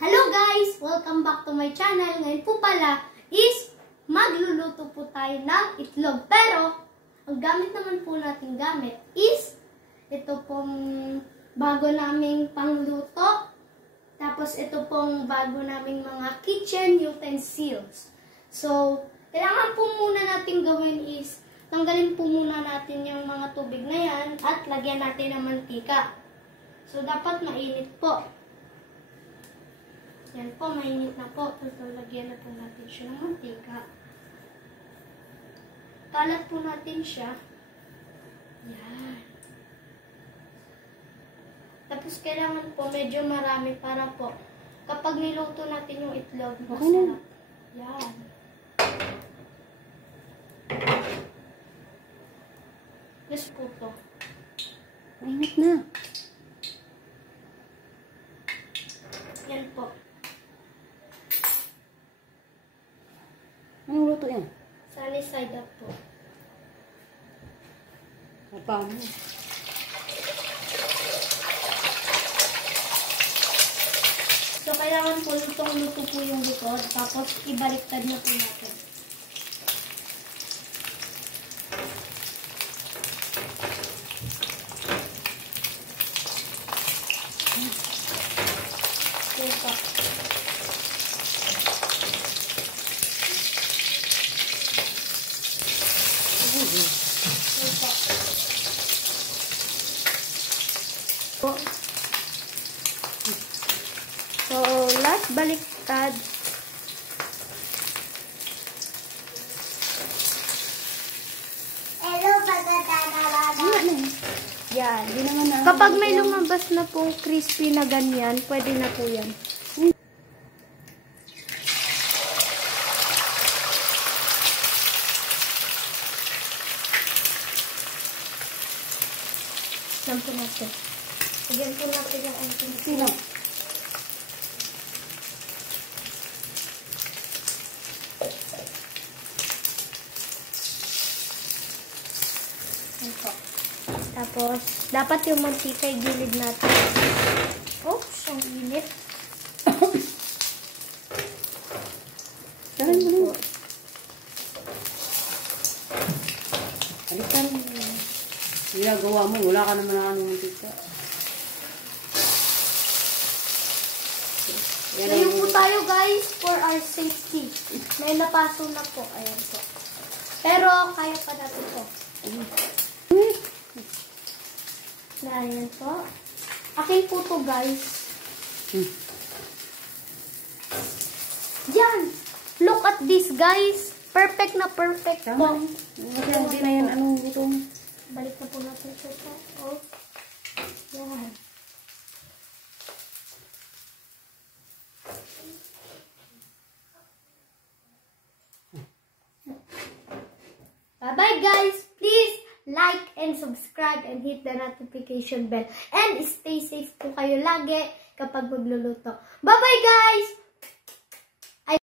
Hello guys! Welcome back to my channel. Ngayon po pala is magluluto po tayo ng itlog. Pero, ang gamit naman po nating gamit is ito pong bago naming pangluto. Tapos ito pong bago naming mga kitchen utensils. So, kailangan po muna natin gawin is tanggalin po muna natin yung mga tubig na yan at lagyan natin ng mantika. So, dapat mainit po. Yan po, mainit na po. So, lagyan na po natin siya ng mantika. Kalat po natin siya. Yan. Tapos, kailangan po medyo marami para po kapag niluto natin yung itlog, masarap. Yan. Yes po to. Mainit na. Yan po. Anong luto yan? Sunny side up po. Apa mo? So, kailangan po lutong-luto po yung likod. Tapos, ibaliktad na po natin. Yan po. So, last baliktad. Hello, Yan. Hindi naman na. Kapag may lumabas na pong crispy na ganyan, pwede na po yan. Yan po natin. Bigyan po natin yung ating Sino? Yan po. Tapos, dapat yung mantika ay gilid natin. Oh, ang init. Saan mo? Alitan. Ginagawa mo, wala ka naman ang mantika. Ngayon po tayo guys for our safety. May napaso na po. Ayan po. Pero, kaya pa natin po. Na ayan po. Akin po to guys. Yan! Look at this guys. Perfect na perfect po. Tama. Kasi hindi na yan anong luto mo. Balik na po natin siya po. Oh. Yan. Bye-bye guys. Please like and subscribe and hit the notification bell. And stay safe po kayo lagi kapag magluluto. Bye-bye guys!